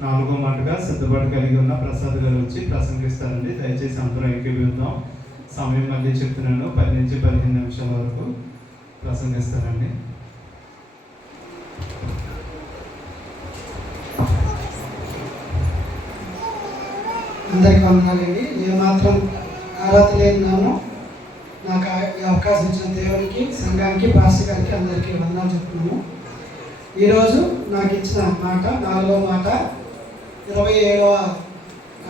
నాలుగో మాటగా సిద్ధపాటు కలిగి ఉన్న ప్రసాద్ గారు వచ్చి ప్రసంగిస్తారండి. దయచేసి అందరూ ఏకీభవిద్దాం. సమయం మళ్ళీ చెప్తున్నాను, 10 నుంచి 15 నిమిషాల వరకు ప్రసంగిస్తారండి. అందరికీ వందనాలండి. నేను మాత్రం అర్హత లేనాను. నాకు ఈ అవకాశం ఇచ్చిన దేవునికి, సంఘానికి, పాస్టర్ గారికి అందరికీ వందనాలు చెప్తున్నాము. ఈరోజు నాకు ఇచ్చిన మాట 4వ మాట 27వ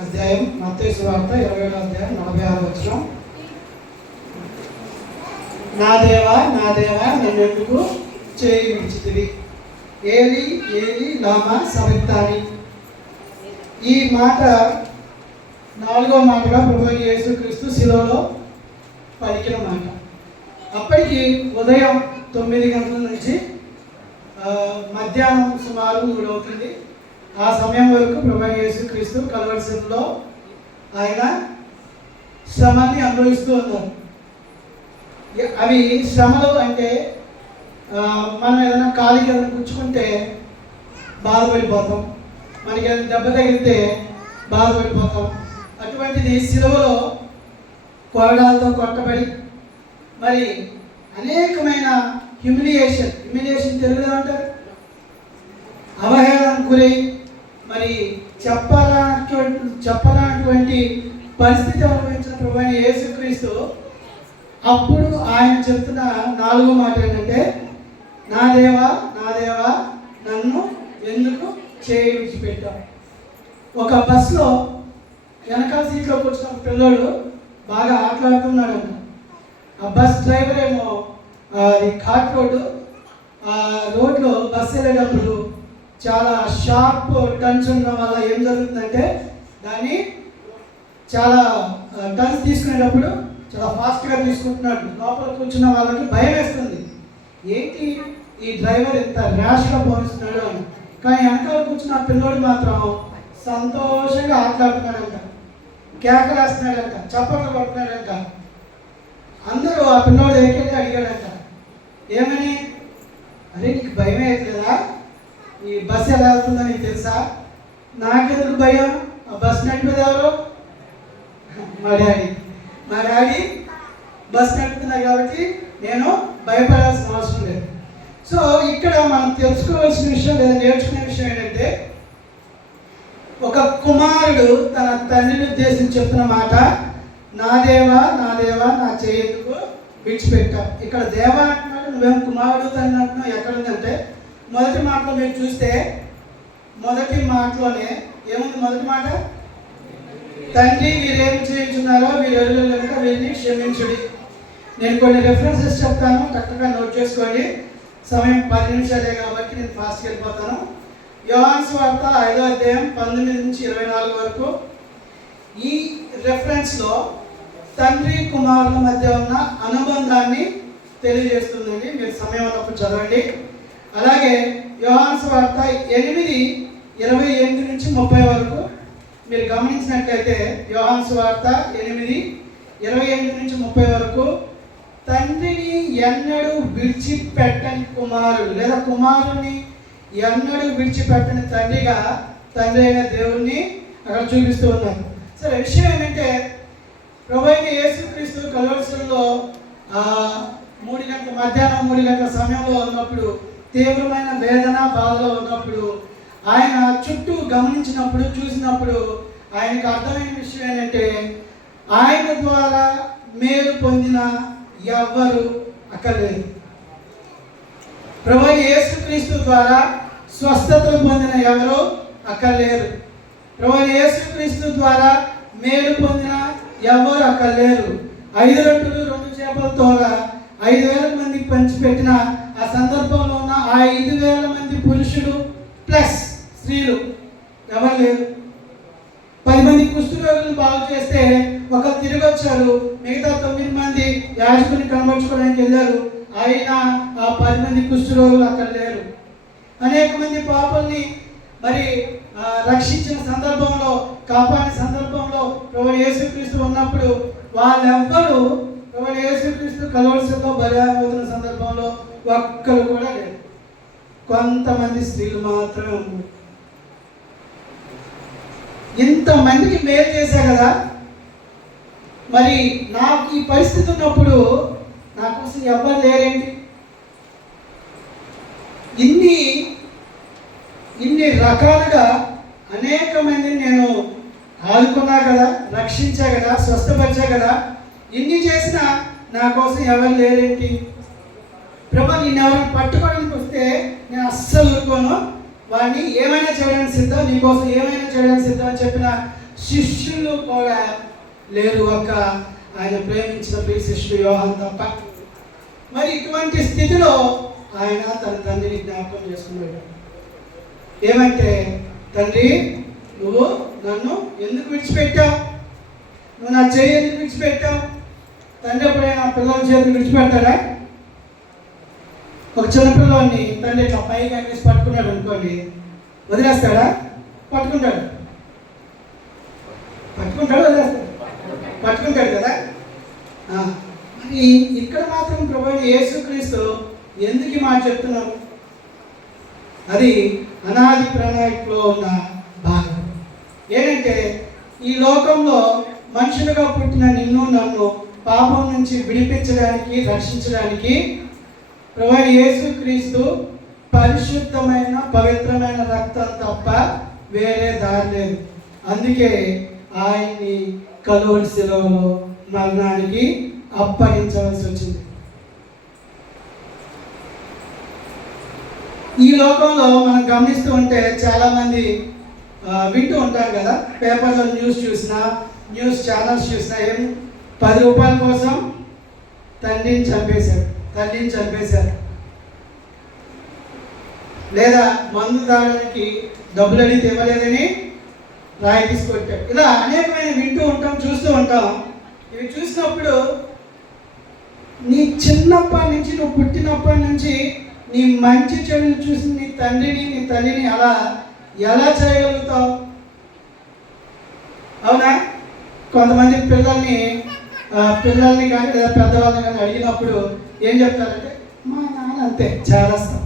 అధ్యాయం మత్తయి సువార్త 27వ అధ్యాయం 46వ వచనం. నా దేవా నా దేవా నన్ను ఎందుకు చేయి విడిచితివి, ఏలి ఏలి లామా సబక్తాని. ఈ మాట 4వ మాటగా ప్రభువైన యేసుక్రీస్తు శిలువలో పలికిన మాట. అప్పటికి ఉదయం 9 గంటల నుంచి మధ్యాహ్నం సుమారు 3 అవుతుంది. ఆ సమయం వరకు ప్రభువైన యేసుక్రీస్తు కల్వరి శిలువలో ఆయన శ్రమని అనుభవిస్తూ ఉన్నారు. అవి శ్రమలు అంటే మనం ఏదైనా కాలికి ఏదైనా పుచ్చుకుంటే బాధపడిపోతాం, మనకి ఏదైనా దెబ్బ తగిలితే బాధపడిపోతాం. అటువంటిది శిలువలో కొరడాలతో కొట్టబడి మరి అనేకమైన హ్యూమిలియేషన్ తెలుగులో అంటారు, అవహేళనకు గురై మరి చెప్పరానటువంటి పరిస్థితి అనుభవించిన ప్రభువైన యేసుక్రీస్తు అప్పుడు ఆయన చెప్తున్న 4వ మాట ఏంటంటే, నా దేవా నా దేవా నన్ను ఎందుకు చేయి విడిచిపెట్టావు. ఒక బస్సులో వెనకాల సీట్లో కూర్చున్న పిల్లోడు బాగా ఆటలాడుతున్నాడంట. ఆ బస్ డ్రైవర్ ఏమో అది ఘాట్ రోడ్డు, ఆ రోడ్లో బస్సు వెళ్ళేటప్పుడు చాలా షార్ప్ టర్న్స్ ఉండడం వల్ల ఏం జరుగుతుందంటే దాన్ని చాలా టర్న్స్ తీసుకునేటప్పుడు చాలా ఫాస్ట్గా తీసుకుంటున్నాడు. లోపల కూర్చున్న వాళ్ళకి భయం వేస్తుంది, ఏంటి ఈ డ్రైవర్ ఎంత ర్యాష్గా పోనిస్తున్నాడు అని. కానీ వెనకాల కూర్చున్న పిల్లోడు మాత్రం సంతోషంగా ఆటలాడుతున్నాడంట, కేకలేస్తున్నాడంట, చప్పట్లు కొడుతున్నాడంట. అందరూ ఆ పిల్లోడు దగ్గరికి అడిగాడంట, ఏమని, అరే నీకు భయం వేయట్లేదా, ఈ బస్సు ఎలా వెళ్తుందో నీకు తెలుసా? నాకెందుకు భయం, ఆ బస్సు నడిపేది ఎవరు? మా డాడీ బస్సు నడుపుతున్నారు కాబట్టి నేను భయపడాల్సిన అవసరం లేదు. సో ఇక్కడ మనం తెలుసుకోవాల్సిన విషయం లేదా నేర్చుకునే విషయం ఏంటంటే, ఒక కుమారుడు తన తండ్రిని ఉద్దేశించి చెప్తున్న మాట, నా దేవా నా చేయి ఎందుకు విడిచిపెట్టావు. ఇక్కడ దేవా అంటున్నాడు, నువ్వేం కుమారుడు తండ్రి అంటున్నావు. ఎక్కడ ఉందంటే మొదటి మాటలో మీరు చూస్తే మొదటి మాటలోనే ఏముంది? మొదటి మాట, తండ్రి వీరేం చేయించున్నారో వీరు ఎరుగలు కనుక వీరిని క్షమించుడి. నేను కొన్ని రెఫరెన్సెస్ చెప్తాను, చక్కగా నోట్ చేసుకోండి. సమయం 10 నిమిషాలే కాబట్టి నేను ఫాస్ట్గా వెళ్ళిపోతాను. యోహాను సువార్త 5వ అధ్యాయం 19 నుంచి 24 వరకు ఈ రెఫరెన్స్లో తండ్రి కుమారుల మధ్య ఉన్న అనుబంధాన్ని తెలియజేస్తుందండి. మీరు సమయం ఉన్నప్పుడు చదవండి. అలాగే యోహాను సువార్త 8:28 నుంచి 30 వరకు మీరు గమనించినట్లయితే యోహాను సువార్త 8:28 నుంచి 30 వరకు తండ్రిని ఎన్నడూ విడిచిపెట్టని కుమారుడు లేదా కుమారుని ఎన్నడూ విడిచిపెట్టని తండ్రిగా తండ్రి అయిన దేవుణ్ణి అక్కడ చూపిస్తూ ఉన్నారు. సరే, విషయం ఏంటంటే ప్రభువైన యేసుక్రీస్తు కల్వరిలో మధ్యాహ్నం 3 గంటల సమయంలో ఉన్నప్పుడు, తీవ్రమైన వేదన బాధలో ఉన్నప్పుడు, ఆయన చుట్టూ గమనించినప్పుడు చూసినప్పుడు ఆయనకు అర్థమైన విషయం ఏంటంటే, ఆయన ద్వారా మేలు పొందిన ఎవ్వరు అక్కర్లేదు. ప్రభువైన యేసుక్రీస్తు ద్వారా స్వస్థతలు పొందిన ఎవరు అక్కర్లేరు. ప్రభువైన యేసుక్రీస్తు ద్వారా మేలు పొందిన ఎవరు అక్కర్లేరు. 5 రొట్టెలు 2 చేపలతో 5,000 మందికి పంచిపెట్టిన ఆ సందర్భంలో ఉన్న ఆ 5,000 మంది పురుషులు ప్లస్ స్త్రీలు ఎవరు లేరు. 10 మంది కుష్ఠరోగులను బాగు చేస్తే ఒకరు తిరిగి వచ్చారు, మిగతా 9 మంది యాజకుని కనబరుచుకోవడానికి వెళ్ళారు. అయినా ఆ 10 మంది కుష్ఠరోగులు అక్కడ లేరు. అనేక మంది పాపల్ని మరి రక్షించిన సందర్భంలో, కాపాడిన సందర్భంలో ప్రభువైన యేసుక్రీస్తు ఉన్నప్పుడు వాళ్ళెవ్వరూ ప్రభువైన యేసుక్రీస్తు కల్వరిలో బలియాగబోతున్న సందర్భంలో ఒక్కరు కూడా లేరు. కొంతమంది స్త్రీలు మాత్రమే ఉన్నారు. ఇంతమందికి మేలు చేశా కదా, మరి నాకు ఈ పరిస్థితి ఉన్నప్పుడు నా కోసం ఎవ్వరు లేరేంటి? ఇన్ని రకాలుగా అనేక మందిని నేను ఆదుకున్నా కదా, రక్షించా కదా, స్వస్థపరిచా కదా, ఇన్ని చేసినా నా కోసం ఎవరు లేరేంటి? ప్రభా, నేను ఎవరైనా పట్టుకోవడానికి వస్తే నేను అస్సలు ఊరుకోను, వాడిని ఏమైనా చేయడానికి సిద్ధం, నీకోసం ఏమైనా చేయడానికి సిద్ధం అని చెప్పిన శిష్యులు కూడా లేరు, ఒక్క ఆయన ప్రేమించిన ప్రియ శిష్యుడు యోహాను తప్ప. మరి ఇటువంటి స్థితిలో ఆయన తన తండ్రిని జ్ఞాపకం చేసుకున్నాడు. ఏమంటే, తండ్రి, నువ్వు నన్ను ఎందుకు విడిచిపెట్టావు? నువ్వు నా చేయి ఎందుకు విడిచిపెట్టావు? తండ్రి ఎప్పుడైనా పిల్లల చేతిని విడిచిపెడతాడా? ఒక చిన్నపిల్లవాడిని తండ్రి ఇట్లా పైకి అనేసి పట్టుకున్నాడు అనుకోండి, వదిలేస్తాడా? పట్టుకుంటాడు వదిలేస్తాడు, పట్టుకుంటాడు కదా. మరి ఇక్కడ మాత్రం ప్రభువైన యేసుక్రీస్తు ఎందుకు ఈ మాట చెప్తున్నారు? అది అనాది ప్రణాళికలో ఉన్న భాగం. ఏంటంటే, ఈ లోకంలో మనుషులుగా పుట్టిన నిన్ను నన్ను పాపం నుంచి విడిపించడానికి, రక్షించడానికి ప్రభువైన యేసుక్రీస్తు పరిశుద్ధమైన పవిత్రమైన రక్తం తప్ప వేరే దారి లేదు. అందుకే ఆయన్ని కలువరి శిలువలో మరణానికి అప్పగించవలసి వచ్చింది. ఈ లోకంలో మనం గమనిస్తూ ఉంటే చాలామంది వింటూ ఉంటారు కదా, పేపర్లో న్యూస్ చూసినా, న్యూస్ ఛానల్స్ చూసినా, 10 రూపాయల కోసం తల్లిని చంపేశారు, లేదా మందు తాగడానికి డబ్బులు అడిగితే ఇవ్వలేదని రాయి తీసుకొట్టాడు. ఇలా అనేకమైన వింటూ ఉంటాం, చూస్తూ ఉంటాం. ఇవి చూసినప్పుడు నీ చిన్నప్పటి నుంచి, నువ్వు పుట్టినప్పటి నుంచి నీ మంచి చెడులు చూసి నీ తండ్రిని, నీ తల్లిని అలా ఎలా చేయగలుగుతావు? అవునా? కొంతమంది పిల్లల్ని కానీ లేదా పెద్దవాళ్ళని కానీ అడిగినప్పుడు ఏం చెప్తారంటే, మా నాన్న అంతే చేస్తాం,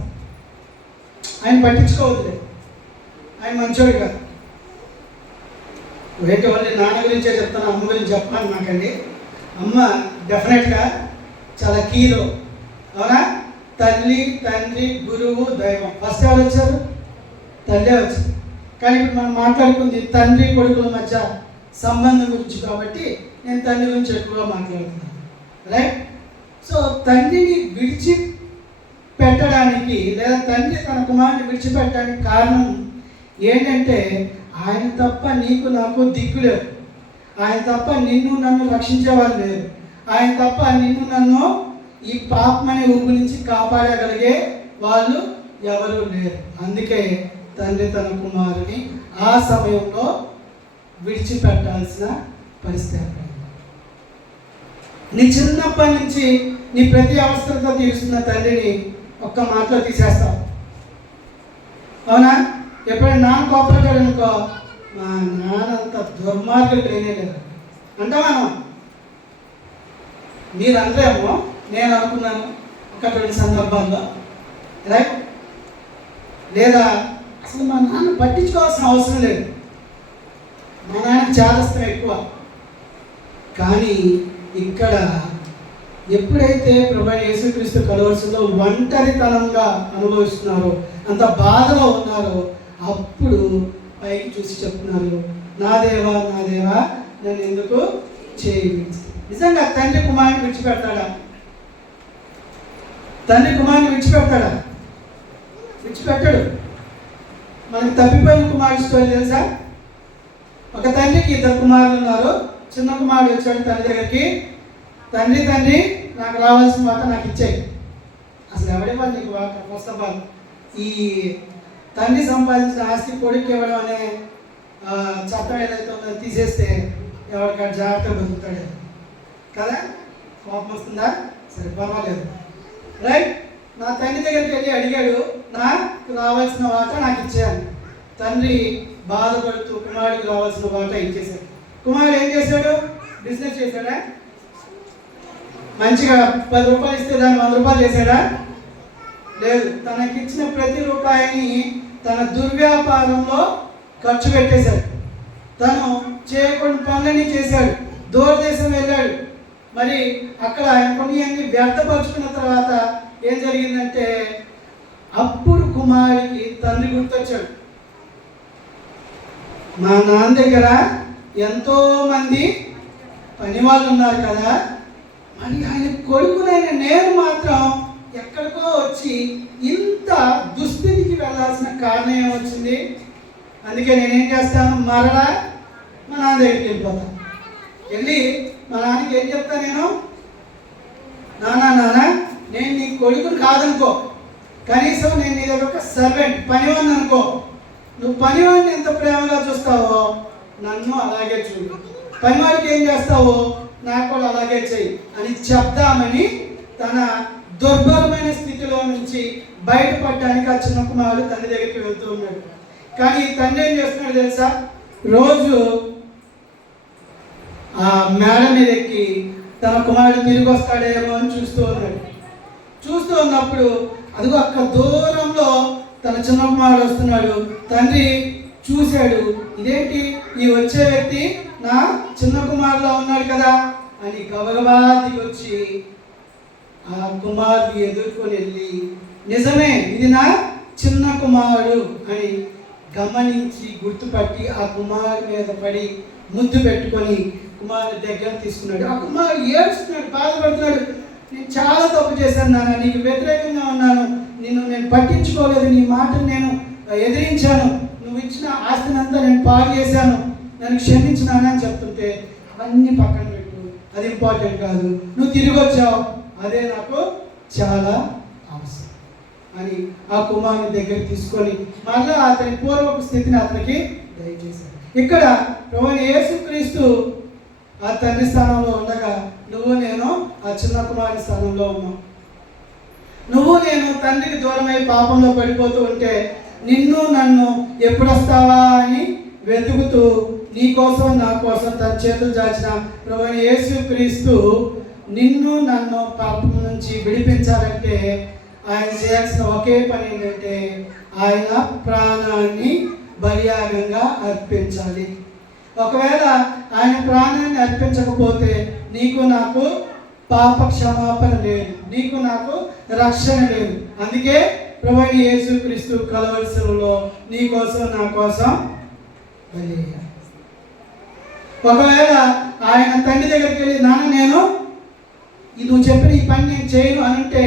ఆయన పట్టించుకోవద్దులే, ఆయన మంచోడు కాదు. ఏంటి వాళ్ళు నాన్న గురించే చెప్తాను, అమ్మ గురించి చెప్పాను నాకండి. అమ్మ డెఫినెట్గా చాలా కీలో. అవునా? తల్లి, తండ్రి, గురువు, దైవం. ఫస్ట్ ఎవరు వచ్చారు? తల్లే వచ్చింది. కానీ ఇప్పుడు మనం మాట్లాడుకుంది తండ్రి కొడుకుల మధ్య సంబంధం గురించి కాబట్టి నేను తండ్రి గురించి ఎక్కువగా మాట్లాడుతున్నాను. రైట్? సో తండ్రిని విడిచిపెట్టడానికి, లేదా తండ్రి తన కుమారుని విడిచిపెట్టడానికి కారణం ఏంటంటే, ఆయన తప్ప నీకు నాకు దిక్కు లేదు, ఆయన తప్ప నిన్ను నన్ను రక్షించేవారు లేరు, ఆయన తప్ప నిన్ను నన్ను ఈ పాపమనే ఊపు నుంచి కాపాడగలిగే వాళ్ళు ఎవరు లేరు. అందుకే తండ్రి తన కుమారుని ఆ సమయంలో విడిచిపెట్టాల్సిన పరిస్థితి. నీ చిన్నప్పటి నుంచి నీ ప్రతి అవసరంతో తీరుస్తున్న తండ్రిని ఒక్క మాటలో తీసేస్తావు. అవునా? ఎప్పుడైనా నాన్న కోపడ్డాడు అనుకో, మా నాన్నంత దుర్మార్గులు లేనేలేదు అంటావా? మీరందరేమో, నేను అనుకున్నాను ఒకటి సందర్భాల్లో. రైట్? లేదా అసలు మా నాన్న పట్టించుకోవాల్సిన అవసరం లేదు, మా నాన్న చేదస్తం ఎక్కువ. కానీ ఇక్కడ ఎప్పుడైతే ప్రభువైన యేసుక్రీస్తు కలువరిలో ఒంటరితనంగా అనుభవిస్తున్నారో, అంత బాధలో ఉన్నారో, అప్పుడు పైకి చూసి చెప్తున్నారు, నా దేవా నన్ను ఎందుకు చేయి. నిజంగా తండ్రి కుమారుని విడిచిపెడతాడా? విడిచిపెట్టాడు. మనకి తప్పిపోయిన కుమారుడు స్టోరీ తెలుసా? ఒక తండ్రికి 2 కుమారులు ఉన్నారు. చిన్న కుమారుడు వచ్చాడు తండ్రి దగ్గరికి, తండ్రి నాకు రావాల్సిన వాట నాకు ఇచ్చేయి. అసలు ఎవడేవాళ్ళు నీకు వాట? ఫస్ట్ ఆఫ్ ఆల్, ఈ తండ్రి సంపాదించిన ఆస్తి కొడుకు ఇవ్వడం అనే చట్టం ఏదైతే ఉందో తీసేస్తే ఎవరికాడు జాగ్రత్తగా బతుకుతాడు కదా. కోపం వస్తుందా? సరే, పర్వాలేదు. రైట్? నా తండ్రి దగ్గరికి వెళ్ళి అడిగాడు, నాకు రావాల్సిన వాట నాకు ఇచ్చేయాలి. తండ్రి బాధపడుతూ కుమారుడికి రావాల్సిన వాట ఇచ్చేశాడు. కుమారుడు ఏం చేశాడు? బిజినెస్ చేశాడా? మంచిగా 10 రూపాయలు ఇస్తే దాన్ని 100 రూపాయలు చేశాడా? లేదు. తనకిచ్చిన ప్రతి రూపాయిని తన దుర్వ్యాపారంలో ఖర్చు పెట్టేశాడు. తను చేయకుండా పనులన్నీ చేశాడు, దూరదేశం వెళ్ళాడు. మరి అక్కడ ఆయన కొన్ని అన్ని వ్యర్థపరుచుకున్న తర్వాత ఏం జరిగిందంటే అప్పుడు కుమారుడికి తండ్రి గుర్తొచ్చాడు. మా నాన్న దగ్గర ఎంతో మంది పని వాళ్ళు ఉన్నారు కదా, మరి ఆయన కొడుకునైన నేను మాత్రం ఎక్కడికో వచ్చి ఇంత దుస్థితికి వెళ్ళాల్సిన కారణం ఏమొచ్చింది? అందుకే నేనేం చేస్తాను, మరలా మా నాన్న దగ్గరికి వెళ్ళిపోతాను. వెళ్ళి మా నాన్నకి ఏం చెప్తాను, నేను నాన్న నేను నీ కొడుకుని కాదనుకో, కనీసం నేను నీ దగ్గర ఒక సర్వెంట్ పనివాడిని అనుకో, నువ్వు పనివాడిని ఎంత ప్రేమగా చూస్తావో నన్ను అలాగే చూడు, పనివాడికి ఏం చేస్తావో నాకు కూడా అలాగే చెయ్యి అని చెప్దామని తన దుర్భరమైన స్థితిలో నుంచి బయటపడడానికి ఆ చిన్న కుమారుడు తండ్రి దగ్గరికి వెళ్తూ ఉన్నాడు. కానీ తండ్రి ఏం చేస్తున్నాడు తెలుసా, రోజు ఆ మేడ మీద ఎక్కి తన కుమారుడు తిరిగి వస్తాడేమో అని చూస్తూ ఉన్నాడు. చూస్తూ ఉన్నప్పుడు అదిగో అక్కడ దూరంలో తన చిన్న కుమారుడు వస్తున్నాడు. తండ్రి చూశాడు, ఇదేంటి ఈ వచ్చే వ్యక్తి నా చిన్న కుమారులో ఉన్నాడు కదా అని గబగబా దిగొచ్చి ఆ కుమారుడు ఎదుర్కొని వెళ్ళి నిజమే ఇది నా చిన్న కుమారుడు అని గమనించి గుర్తుపట్టి ఆ కుమారుడి మీద పడి ముద్దు పెట్టుకొని కుమారుడి దగ్గర తీసుకున్నాడు. ఆ కుమారుడు ఏడుస్తున్నాడు, బాధపడుతున్నాడు. నేను చాలా తప్పు చేశాను నాన్న, నీకు వ్యతిరేకంగా ఉన్నాను, నేను పట్టించుకోలేదు, నీ మాటను నేను ఎదిరించాను, నువ్వు ఇచ్చిన ఆస్తిని అంతా నేను పాడు చేశాను, నన్ను క్షమించినాను అని చెప్తుంటే అవన్నీ పక్కన పెట్టు, అది ఇంపార్టెంట్ కాదు, నువ్వు తిరిగి వచ్చావు అదే నాకు చాలా అవసరం అని ఆ కుమారుని దగ్గర తీసుకొని మళ్ళీ అతని పూర్వపు స్థితిని అతనికి దయచేశాడు. ఇక్కడ ప్రభువైన యేసుక్రీస్తు ఆ తండ్రి స్థానంలో ఉండగా నువ్వు నేను ఆ చిన్న కుమారుని స్థానంలో ఉన్నావు. నువ్వు నేను తండ్రికి దూరమై పాపంలో పడిపోతూ ఉంటే నిన్ను నన్ను ఎప్పుడు వస్తావా అని వెతుకుతూ నీ కోసం నా కోసం తన చేతులు చాచిన ప్రభువైన యేసుక్రీస్తు నిన్ను నన్ను పాపం నుంచి విడిపించాలంటే ఆయన చేయాల్సిన ఒకే పని ఏంటంటే ఆయన ప్రాణాన్ని బలియాగంగా అర్పించాలి. ఒకవేళ ఆయన ప్రాణాన్ని అర్పించకపోతే నీకు నాకు పాప క్షమాపణ లేదు, నీకు నాకు రక్షణ లేదు. అందుకే ప్రభువైన యేసుక్రీస్తు కల్వరి శిలువలో నీ కోసం నా కోసం బలయ్యాడు. ఒకవేళ ఆయన తండ్రి దగ్గరికి వెళ్ళి నాన్న నేను నువ్వు చెప్పిన ఈ పని నేను చేయను అని అంటే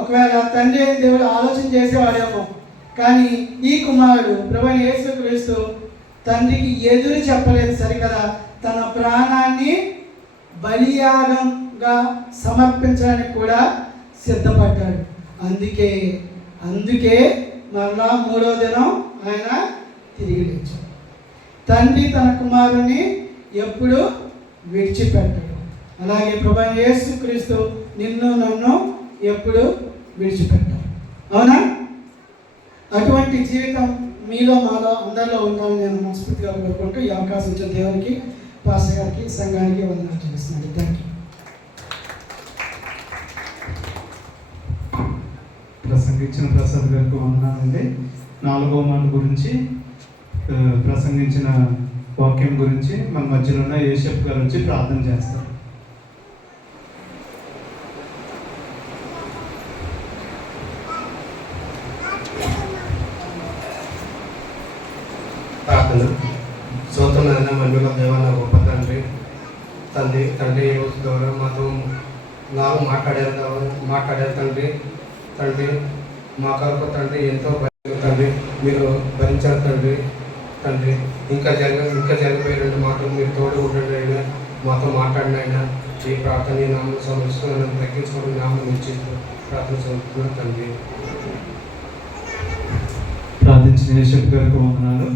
ఒకవేళ తండ్రి దేవుడు ఆలోచన చేసేవాడేమో. కానీ ఈ కుమారుడు ప్రభువైన యేసుక్రీస్తు తండ్రికి ఎదురు చెప్పలేదు సరికదా, తన ప్రాణాన్ని బలియాగంగా సమర్పించడానికి కూడా సిద్ధపడ్డాడు. అందుకే మరలా మూడో దినం ఆయన తిరిగి లేచాడు. తండ్రి తన కుమారుని ఎప్పుడు విడిచిపెట్టడు. అలాగే ప్రభువైన యేసుక్రీస్తు నిన్ను నన్ను ఎప్పుడు విడిచిపెట్టాడు. అవునా? అటువంటి జీవితం మీలో మాలో అందరిలో ఉండాలని నేను మనస్ఫూర్తిగా కోరుకుంటూ ఈ అవకాశం ఇచ్చిన దేవునికి, పాస్టర్ గారికి, సంఘానికి వందనాలు చేస్తున్నాను. Thank you. ప్రసంగించిన ప్రసాద్ గారికి వందనాలండి. 4వ మాట గురించి ప్రసంగించిన వాక్యం గురించి మన మధ్యలో ఉన్న యేషప్ గారు వచ్చి ప్రార్థన చేస్తారు. ప్రార్థన. స్తోత్రమైన మహిమగల దేవ, నా గొప్ప తండ్రి ఈ రోజు ద్వారా మాతో మాట్లాడారు తండ్రి మా కొరకు తండ్రి ఎంతో తండ్రి మీరు భరించారు తండ్రి ఇంకా జరగబోయే 2 మాటలు మీరు తోడు ఉండండి అయినా, మాతో మాట్లాడిన అయినా ఈ ప్రార్థన నామం సమర్పిస్తున్నాను, తగ్గించుకోవడం నామం నుంచి ప్రార్థన చదువుతున్నాను తండ్రి. ప్రార్థించిన యేషప్ గారికి వందనాలు.